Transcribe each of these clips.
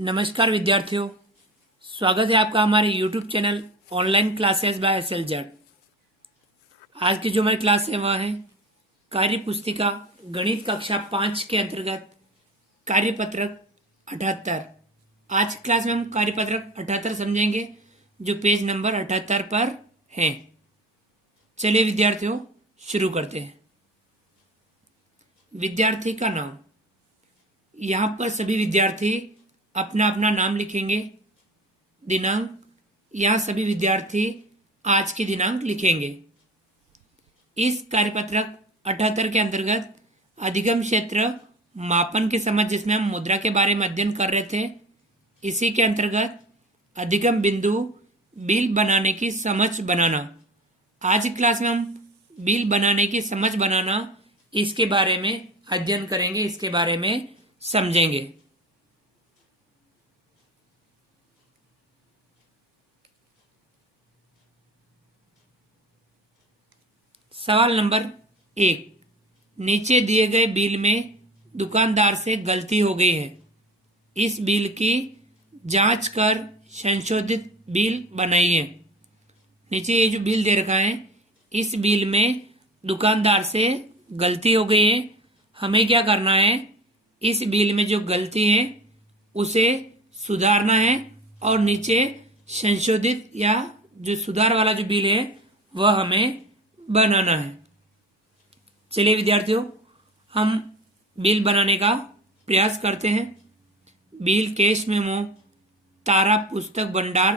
नमस्कार विद्यार्थियों, स्वागत है आपका हमारे YouTube channel online classes bye SLZ। आज की जो हमारी क्लास है वह है कार्य पुस्तिका गणित कक्षा 5 के अंतर्गत कार्यपत्रक 78। आज की क्लास में हम कार्यपत्रक 78 समझेंगे जो पेज नंबर 78 पर है। चलिए विद्यार्थियों शुरू करते हैं। विद्यार्थी का नाम, यहाँ पर सभी विद्यार्थी अपना अपना नाम लिखेंगे। दिनांक, यहाँ सभी विद्यार्थी आज की दिनांक लिखेंगे। इस कार्यपत्रक 78 के अंतर्गत अधिगम क्षेत्र मापन की समझ, जिसमें हम मुद्रा के बारे में अध्ययन कर रहे थे, इसी के अंतर्गत अधिगम बिंदु बिल बनाने की समझ बनाना। आज की क्लास में हम बिल बनाने की समझ बनाना इसके बारे में अध्ययन करेंगे, इसके बारे में समझेंगे। सवाल नंबर 1, नीचे दिए गए बिल में दुकानदार से गलती हो गई है। इस बिल की जांच कर संशोधित बिल बनाइए। नीचे ये जो बिल दे रखा है, इस बिल में दुकानदार से गलती हो गई है। हमें क्या करना है, इस बिल में जो गलती है उसे सुधारना है और नीचे संशोधित या जो सुधार वाला जो बिल है वह हमें बनाना है। चलिए विद्यार्थियों, हम बिल बनाने का प्रयास करते हैं। बिल कैश मेमो, तारा पुस्तक भंडार,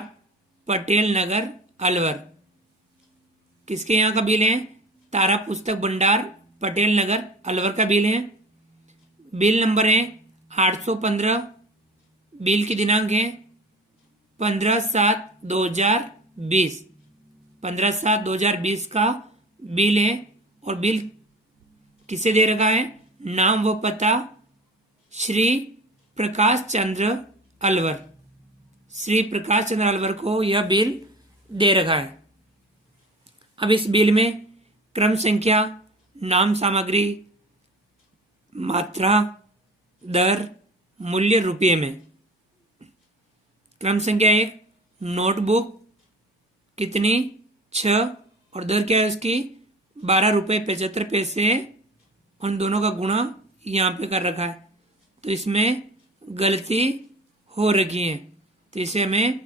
पटेल नगर, अलवर। किसके यहाँ का बिल है? तारा पुस्तक भंडार, पटेल नगर, अलवर का बिल है। बिल नंबर है 815। बिल की दिनांक है 15/7/2020। 15/7/2020 का बिल है। और बिल किसे दे रखा है? नाम व पता श्री प्रकाश चंद्र अलवर। श्री प्रकाश चंद्र अलवर को यह बिल दे रखा है। अब इस बिल में क्रम संख्या, नाम सामग्री, मात्रा, दर, मूल्य रुपये में। क्रम संख्या 1, नोटबुक कितनी? 6। और दर क्या है इसकी? 12.75 रुपये। उन दोनों का गुणा यहाँ पे कर रखा है, तो इसमें गलती हो रखी है, तो इसे हमें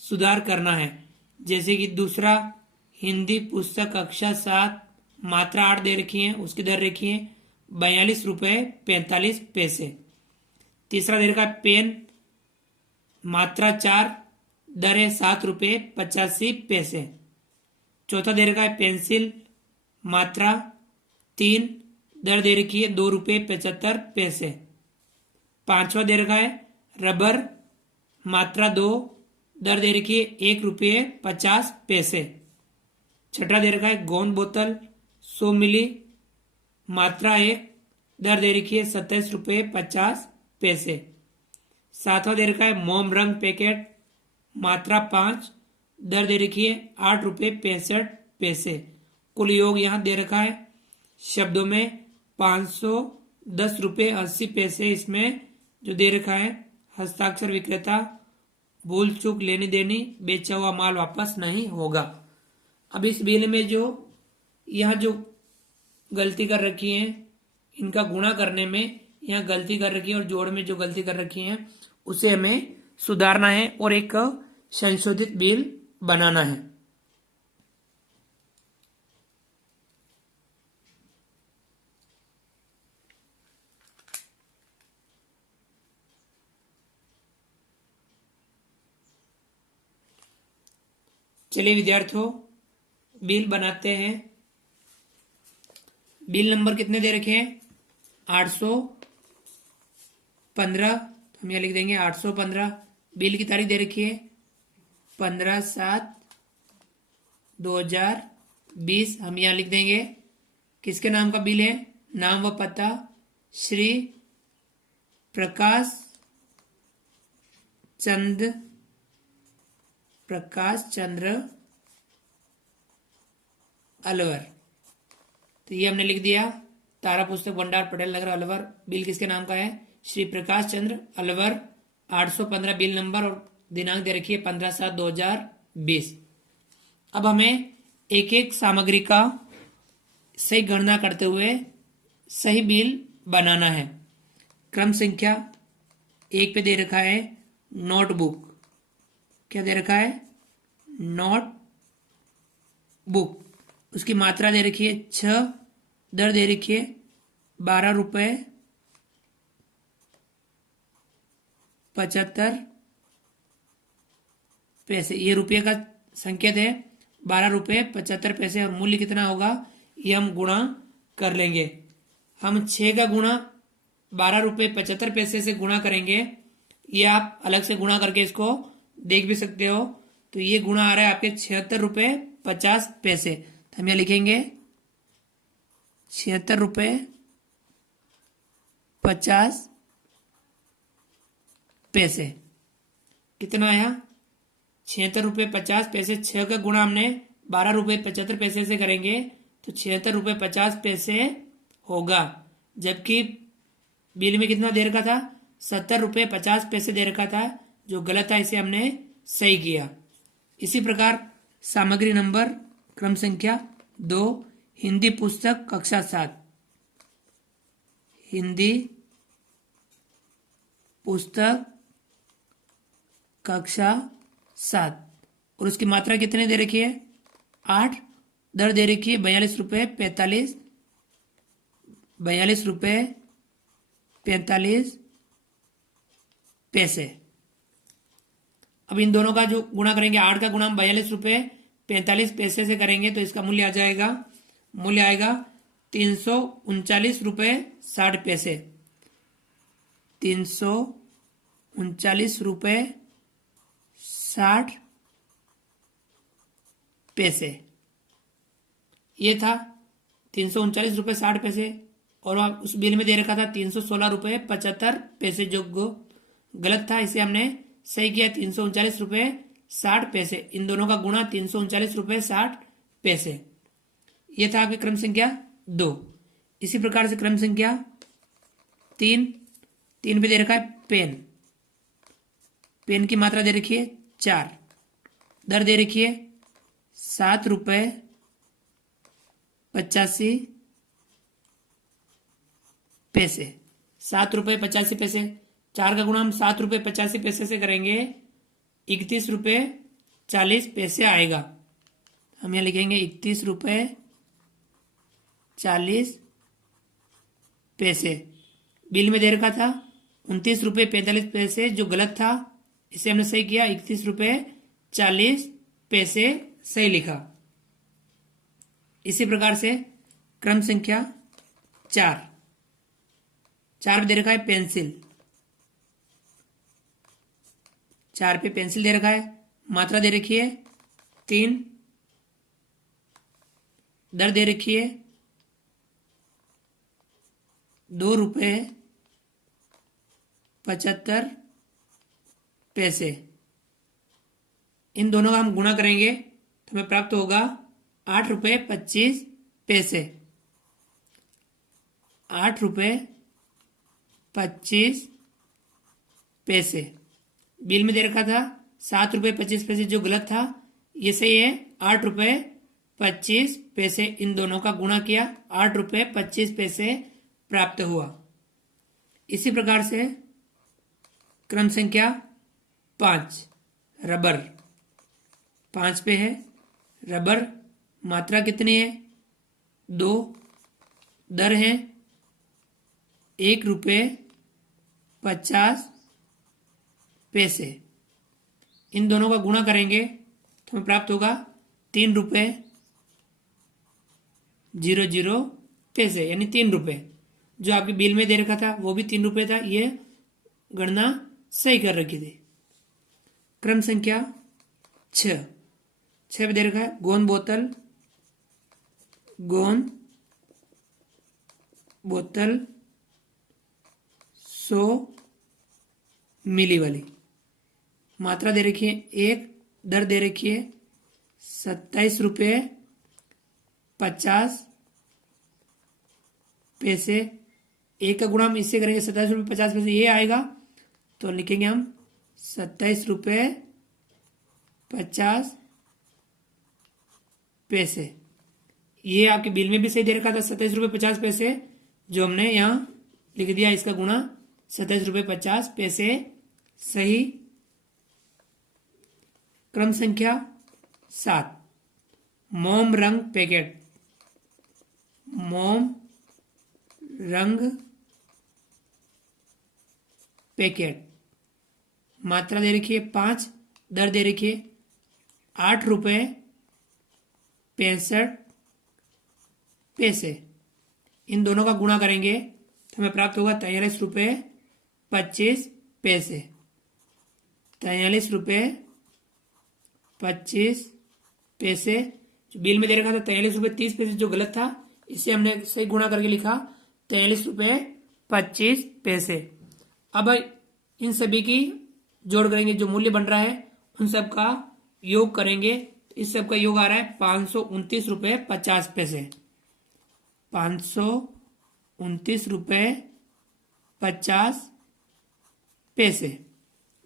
सुधार करना है। जैसे कि दूसरा, हिंदी पुस्तक कक्षा 7 मात्रा 8 दे रखी है, उसकी दर रखी है 42.45। तीसरा दे रखा है पेन, मात्रा 4, दर है 7.85। चौथा दे रखा है पेंसिल, मात्रा 3, दर दे रखी है 2.75। पांचवा दे रखा है रबर, मात्रा 2, दर दे रखी है 1.50। छठा दे रखा है गोंद बोतल 100 मिली, मात्रा 1, दर दे रखी है 27.50। सातवां दे रखा है मोम रंग पैकेट, मात्रा 5, दर दे रखी है 8.65। कुल योग यहाँ दे रखा है शब्दों में 510.80। इसमें जो दे रखा है हस्ताक्षर विक्रेता, भूल चूक लेनी देनी, बेचा हुआ माल वापस नहीं होगा। अब इस बिल में जो यहाँ जो गलती कर रखी है, इनका गुणा करने में यहाँ गलती कर रखी है और जोड़ में जो गलती कर रखी है उसे हमें सुधारना है और एक संशोधित बिल बनाना है। चलिए विद्यार्थियों बिल बनाते हैं। बिल नंबर कितने दे रखे हैं? 815। हम यहाँ लिख देंगे 815। बिल की तारीख दे रखी है 15/7/2020। हम यहाँ लिख देंगे किसके नाम का बिल है? नाम व पता श्री प्रकाश चंद्र अलवर। तो ये हमने लिख दिया, तारा पुस्तक भंडार, पटेल नगर, अलवर। बिल किसके नाम का है? श्री प्रकाश चंद्र अलवर। 815 बिल नंबर और दिनांक दे रखी है 15/7/2020। अब हमें एक एक सामग्री का सही गणना करते हुए सही बिल बनाना है। क्रम संख्या 1 पे दे रखा है नोटबुक। क्या दे रखा है? Note book. उसकी मात्रा दे रखी है 6, दर दे रखी है 12 रुपये 75 पैसे। ये रुपये का संकेत है, 12 रुपये 75 पैसे, और मूल्य कितना होगा ये हम गुणा कर लेंगे। हम 6 का गुणा 12 रुपये 75 पैसे से गुणा करेंगे। ये आप अलग से गुणा करके इसको देख भी सकते हो। तो ये गुणा आ रहा है आपके 76 रुपये 50 पैसे। तो हम यहाँ लिखेंगे 76 रुपये 50 पैसे। कितना आया? 76 रुपये 50 पैसे। 6 का गुणा हमने 12 रुपये 75 पैसे से करेंगे तो 76 रुपये 50 पैसे होगा। जबकि बिल में कितना दे रखा था? 70 रुपये 50 पैसे दे रखा था, जो गलत था, इसे हमने सही किया। इसी प्रकार सामग्री नंबर क्रम संख्या 2, हिंदी पुस्तक कक्षा 7। हिंदी पुस्तक कक्षा 7 और उसकी मात्रा कितने दे रखी है? 8, दर दे रखी है 42 रुपये 45 पैसे। अब इन दोनों का जो गुणा करेंगे, 8 का गुणा हम 42 रुपये 45 पैसे से करेंगे तो इसका मूल्य आएगा 339 रुपये 60 पैसे। 339 रुपये 60 पैसे। ये था 339 रुपये 60 पैसे। और उस बिल में दे रखा था 316 रुपये 75 पैसे, जो गलत था, इसे हमने सही किया। 339 रुपये 60 पैसे। इन दोनों का गुणा 339 रुपये 60 पैसे। यह था आपकी क्रम संख्या 2। इसी प्रकार से क्रम संख्या 3 पे दे रखा है पेन। पेन की मात्रा दे रखी है 4, दर दे रखी है 7 रुपये 85 पैसे। 7 रुपये 85 पैसे। 4 का गुणा हम 7 रुपये 85 पैसे से करेंगे, 31 रुपये 40 पैसे आएगा। हम यहाँ लिखेंगे 31 रुपये 40 पैसे। बिल में दे रखा था 29 रुपये 45 पैसे, जो गलत था, इसे हमने सही किया। 31 रुपये 40 पैसे सही लिखा। इसी प्रकार से क्रम संख्या 4 पे दे रखा है पेंसिल। 4 पे पेंसिल दे रखा है, मात्रा दे रखी है 3, दर दे रखी है 2 रुपये 75 पैसे। इन दोनों का हम गुणा करेंगे तो हमें प्राप्त होगा 8 रुपये 25 पैसे। 8 रुपये 25 पैसे। बिल में दे रखा था 7 रुपये 25 पैसे, जो गलत था, ये सही है। 8 रुपये 25 पैसे। इन दोनों का गुणा किया, 8 रुपये 25 पैसे प्राप्त हुआ। इसी प्रकार से क्रम संख्या 5 रबर। 5 पे है रबर। मात्रा कितनी है? 2, दर है 1 रुपये 50 पैसे। इन दोनों का गुणा करेंगे तो हमें प्राप्त होगा 3 रुपये 00 पैसे, यानी 3 रुपये। जो आपके बिल में दे रखा था वो भी 3 रुपये था। ये गणना सही कर रखी थी। क्रम संख्या 6 पे दे रखा है गोंद बोतल 100 मिली वाली। मात्रा दे रखी है 1, दर दे रखी है 27 रुपये 50 पैसे। 1 का गुणा हम इससे करेंगे 27 रुपये 50 पैसे, ये आएगा। तो लिखेंगे हम ₹27.50। ये आपके बिल में भी सही दे रखा था ₹27.50, जो हमने यहाँ लिख दिया इसका गुणा ₹27.50। सही। क्रम संख्या 7, मोम रंग पैकेट। मोम रंग पैकेट, मात्रा दे रखी है 5, दर दे रखी है ₹8.65। इन दोनों का गुणा करेंगे तो हमें प्राप्त होगा ₹43.25। ₹43.25। जो बिल में दे रखा था ₹43.30, जो गलत था, इसे हमने सही गुणा करके लिखा ₹43.25। अब इन सभी की जोड़ करेंगे, जो मूल्य बन रहा है उन सब का योग करेंगे। इस सब का योग आ रहा है ₹529.50। ₹529.50।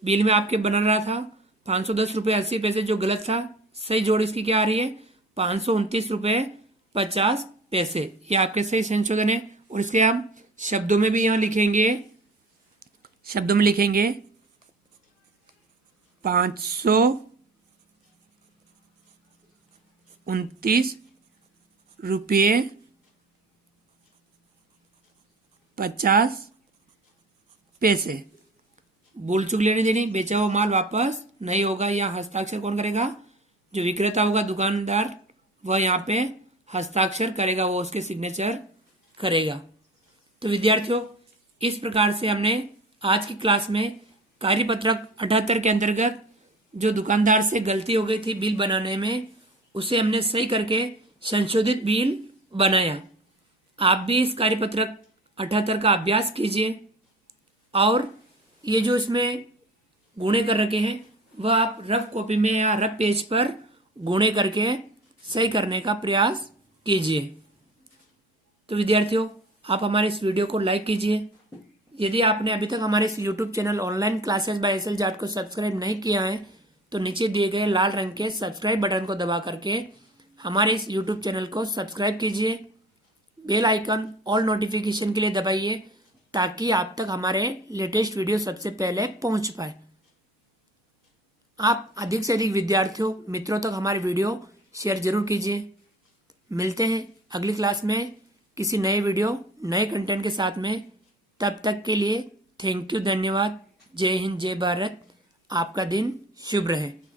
बिल में आपके बन रहा था ₹510.80, जो गलत था। सही जोड़ इसकी क्या आ रही है? ₹529.50। ये आपके सही संशोधन है। और इसके हम शब्दों में भी यहां लिखेंगे, शब्दों में लिखेंगे ₹529.50। भूल चूक लेने देनी, बेचा हुआ माल वापस नहीं होगा। यहाँ हस्ताक्षर कौन करेगा? जो विक्रेता होगा, दुकानदार, वह यहाँ पे हस्ताक्षर करेगा, वो उसके सिग्नेचर करेगा। तो विद्यार्थियों, इस प्रकार से हमने आज की क्लास में कार्यपत्रक 78 के अंतर्गत जो दुकानदार से गलती हो गई थी बिल बनाने में, उसे हमने सही करके संशोधित बिल बनाया। आप भी इस कार्यपत्रक 78 का अभ्यास कीजिए और ये जो इसमें गुणे कर रखे हैं वह आप रफ कॉपी में या रफ पेज पर गुणे करके सही करने का प्रयास कीजिए। तो विद्यार्थियों, आप हमारे इस वीडियो को लाइक कीजिए। यदि आपने अभी तक हमारे इस YouTube channel online classes by S L Jat को सब्सक्राइब नहीं किया है तो नीचे दिए गए लाल रंग के सब्सक्राइब बटन को दबा करके हमारे इस यूट्यूब चैनल को सब्सक्राइब कीजिए। बेल आइकन ऑल नोटिफिकेशन के लिए दबाइए ताकि आप तक हमारे लेटेस्ट वीडियो सबसे पहले पहुंच पाए। आप अधिक से अधिक विद्यार्थियों, मित्रों तक हमारे वीडियो शेयर जरूर कीजिए। मिलते हैं अगली क्लास में किसी नए वीडियो, नए कंटेंट के साथ में। तब तक के लिए थैंक यू, धन्यवाद। जय हिंद, जय भारत। आपका दिन शुभ रहे।